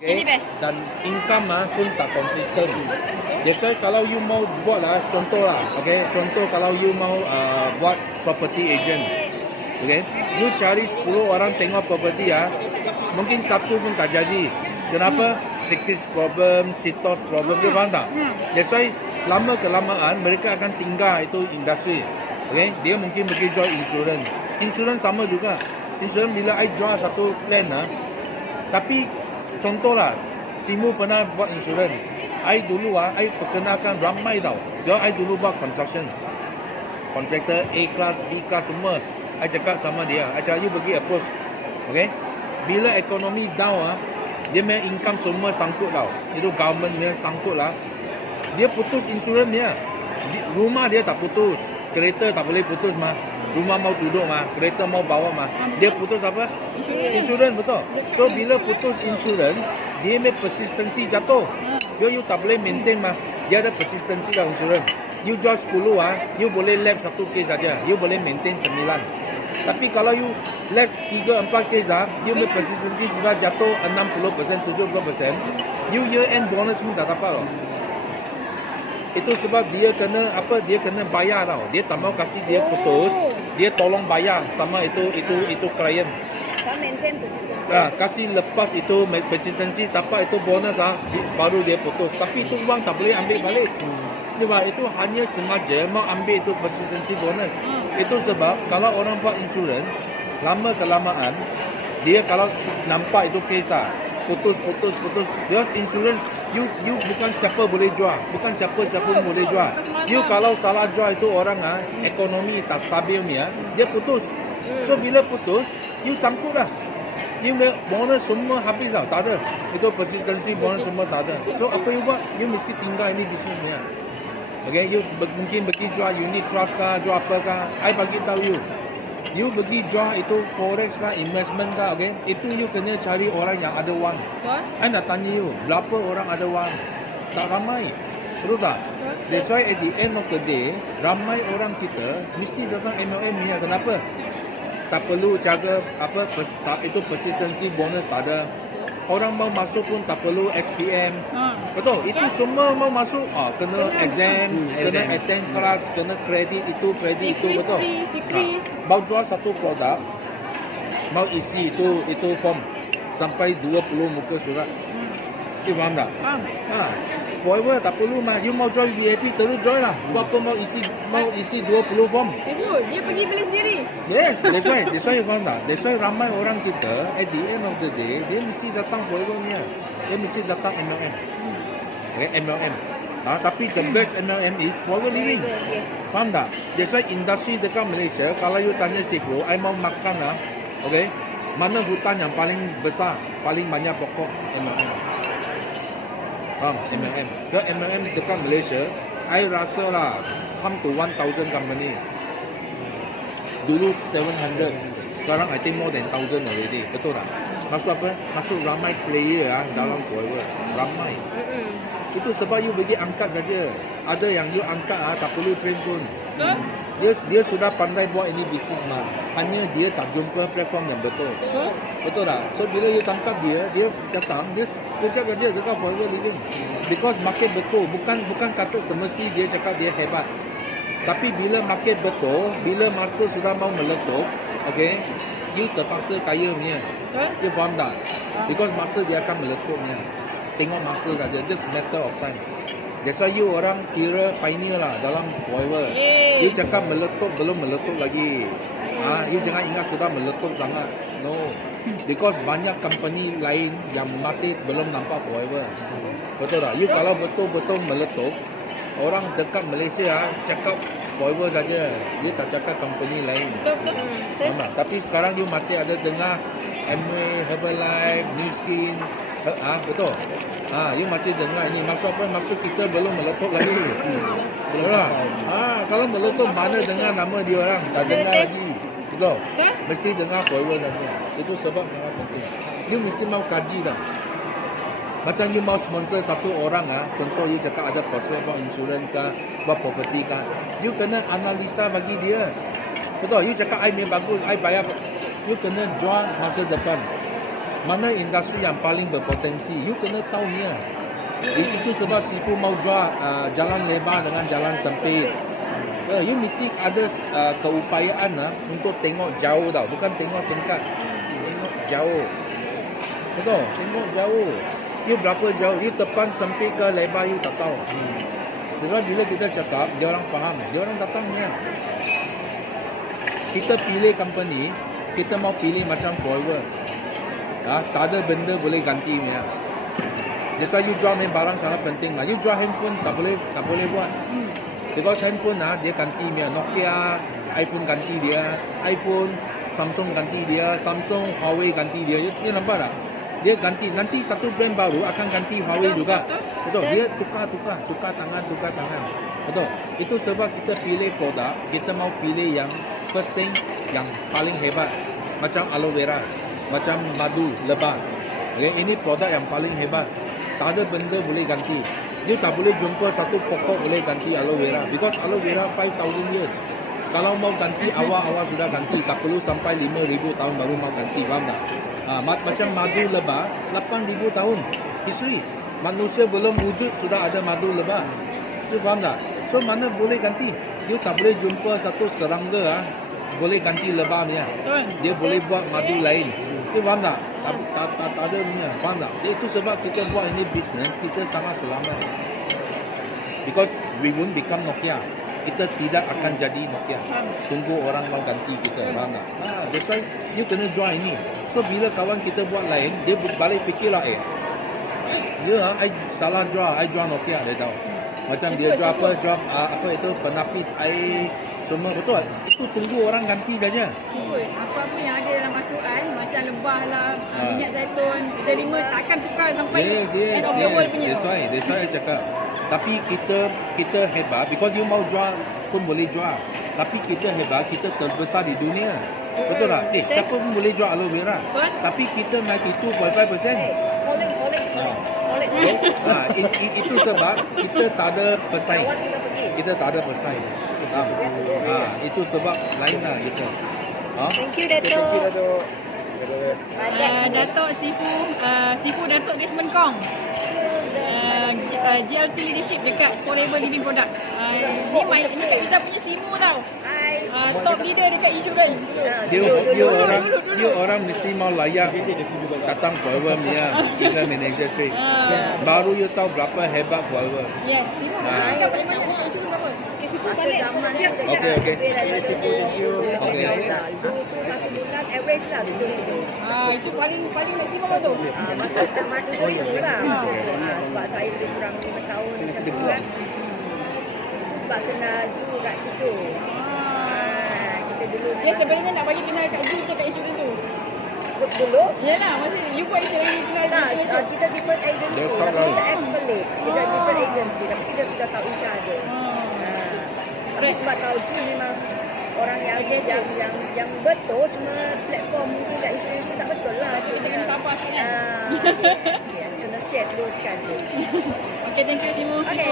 Ini best. Dan income pun tak konsisten. Biasa kalau you mau buat contoh contoh kalau you mau buat property agent, you cari 10 orang tengok property mungkin satu pun tak jadi. Kenapa? Security problem, sitos problem, dia faham tak? That's why lama kelamaan mereka akan tinggal itu industri. Dia mungkin pergi jual insurans. Insurans sama juga. Insurans bila I jual satu plan tapi contohlah, Simu pernah buat insurans. I dulu I perkenalkan ramai tau. Dia I dulu buat construction. Kontraktor A class, B class semua. I cakap sama dia. I cakap you pergi approach. Bila ekonomi down dia punya income semua sangkut tau. Itu government dia sangkut lah. Dia putus insurans dia. Rumah dia tak putus. Kereta tak boleh putus mah. Rumah mau duduk mah, kereta mau bawa mah. Dia putus apa? Insurans betul. So bila putus insurans, dia punya persistency jatuh. You tak boleh maintain mah. Dia ada persistency dalam insurans. You jual 10 you boleh lap satu case saja. You boleh maintain 9. Tapi kalau you lap 3-4 case you punya persistency sudah jatuh 60%, 70%. You year end bonus pun tak dapat loh. Itu sebab dia kena bayar tau. Dia tak mau kasih dia putus, dia tolong bayar sama itu klien. Saya maintain persistency. Kasih lepas itu persistency, dapat itu bonus baru dia putus. Tapi itu uang tak boleh ambil balik. Sebab itu hanya sengaja mau ambil itu persistency bonus. Itu sebab kalau orang buat insurans, lama kelamaan dia kalau nampak itu case putus. Dia insurans you bukan siapa boleh jual, bukan siapa pun boleh jual. You kalau salah jual itu orang ekonomi tak stabil dia putus. So bila putus, you sangkut dah. You bonus semua habis dah, tak ada. Itu persistency bonus semua tak ada. So apa you buat? You mesti tinggal ini bisnes ni. You mungkin pergi jual unit trust jual apa I bagi tahu you. You pergi jual itu forex investment itu you kena cari orang yang ada wang. I nak tanya you, berapa orang ada wang? Tak ramai. Betul tak? That's why at the end of the day, ramai orang kita mesti datang MLM ni. Kenapa? Tak perlu jaga itu persistency bonus tak ada. Orang mau masuk pun tak perlu SPM. Betul? Itu semua mau masuk kena exam, kena attend kelas, kena kredit itu betul. Mau jual satu produk, mau isi itu form sampai 20 muka surat. You faham tak? Forever tak perlu mah. You mau join VIP terus join lah. Apa mau isi 20 form. Dia pergi beli sendiri. Yes, that's why you faham tak? That's why ramai orang kita at the end of the day dia mesti datang forever ni. Dia mesti datang MLM. MLM. Tapi the best MLM is forever living. Faham tak? That's why industri dekat Malaysia kalau you tanya Sifu, I mau makan mana hutan yang paling besar, paling banyak pokok MLM. MLM. So MLM dekat Malaysia, I rasa lah come to 1,000 company. Dulu 700, sekarang I think more than 1,000 already. Betul tak? Maksud apa? Maksud ramai player dalam forever. Ramai. Itu sebab you pergi angkat saja. Ada yang you angkat tak perlu train pun. Dia sudah pandai buat ini bisnes mah. Hanya dia tak jumpa platform yang betul. Betul tak? So bila you tangkap dia datang, dia sekejap saja dekat forever living. Because market betul, bukan kata semesti dia cakap dia hebat. Tapi bila market betul, bila masa sudah mau meletup, you terpaksa kaya punya. You faham tak? Because masa dia akan meletupnya. Tengok masa saja, just matter of time. That's why you orang kira pioneer lah dalam forever. You cakap meletup, belum meletup lagi. You jangan ingat sudah meletup sangat. No. Because banyak company lain yang masih belum nampak forever. Betul tak? You kalau betul-betul meletup, orang dekat Malaysia cakap forever saja. Dia tak cakap company lain. Betul. Tapi sekarang you masih ada dengar Amway, Herbalife, New Skin. Betul. You masih dengar ini. Maksud apa? Maksud kita belum meletup lagi. Betul tak? Kalau meletup mana dengar nama dia orang? Tak dengar lagi. Betul. Mesti dengar forever saja. Itu sebab sangat penting. You mesti mau kaji dah. Macam you mau sponsor satu orang contoh you cakap ada prospek buat insurans buat property you kena analisa bagi dia. Betul, you cakap I bagus, I bayar. You kena jual masa depan. mana industri yang paling berpotensi. You kena tahu ni. Itu sebab Sifu mau jual jalan lebar dengan jalan sempit. You mesti ada keupayaan untuk tengok jauh tau. Bukan tengok singkat. Tengok jauh. Betul? Tengok jauh. You berapa jauh? You tepan sempit ke lebar you tak tahu. Sebab bila kita cakap, dia orang faham. Dia orang datang ni. Kita pilih company, kita mau pilih macam forever. Tak ada benda boleh ganti ni. That's why you jual main barang sangat penting lah. You jual handphone tak boleh buat. Because handphone dia ganti ni. Nokia, iPhone ganti dia, iPhone, Samsung ganti dia, Samsung, Huawei ganti dia. You nampak tak? Dia ganti. Nanti satu brand baru akan ganti Huawei juga. Betul. Dia tukar tangan. Betul. Itu sebab kita pilih produk, kita mau pilih yang first thing yang paling hebat. Macam aloe vera, macam madu lebah. Okay, ini produk yang paling hebat. Tak ada benda boleh ganti. Dia tak boleh jumpa satu pokok boleh ganti aloe vera. Because aloe vera 5,000 years. Kalau mau ganti, awal-awal sudah ganti. Tak perlu sampai 5,000 tahun baru mau ganti. Faham tak? Macam madu lebah, 8,000 tahun history. Manusia belum wujud sudah ada madu lebah. You faham tak? So mana boleh ganti? You tak boleh jumpa satu serangga boleh ganti lebah ni. Dia boleh buat madu lain. You faham tak? Tak ada ni. Faham tak? Itu sebab kita buat ini bisnes, kita sangat selamat. Because we won't become Nokia. Kita tidak akan jadi Nokia. Tunggu orang mau ganti kita. Faham tak? That's why you kena jual ini. So bila kawan kita buat lain, dia balik fikirlah I salah jual. I jual Nokia. Dia tahu. Macam dia jual apa itu penapis air semua. Betul. Itu tunggu orang ganti saja. Apa-apa yang ada dalam Al-Quran, macam lebah lah, minyak zaitun, kita lima takkan tukar sampai end of the world punya. That's why I cakap. Tapi kita hebat because you mau jual pun boleh jual. Tapi kita hebat, kita terbesar di dunia. Betul tak? Siapa pun boleh jual aloe vera. Tapi kita 92.5%. Itu sebab kita tak ada pesaing. Kita tak ada pesaing. Itu sebab lain lah kita. Thank you, Dato'. Dato' Sifu Dato' Desmond Kong. GLT leadership dekat Forever Living Product. Ni kat kita punya Simu tau. Top leader dekat insurans. Dia orang mesti mau layak datang Forever punya kita manager trade. Baru you tahu berapa hebat Forever. Yes, Simu kan paling banyak dekat insurans berapa? Okey. Satu bulan average lah tu. Itu paling maksimum lah tu. Masa itu lah. Sebab saya lebih kurang 5 tahun macam tu kan. Sebab kenal Ju kat situ. Kita dulu. Dia sebenarnya nak bagi kenal kat Ju je kat insurans tu. Dulu? Yalah, maksudnya you buat insurans ni kenal Ju tu. Kita different agency. Kita escalate. Kita different agency. Tapi kita sudah tahu Isha je. Tapi sebab tahu Ju memang orang yang betul, cuma platform mungkin kat insurans tu tak betul lah. Kita kena sabar sikit kan. Kena share teruskan tu. Okay, thank you Simu. Okay.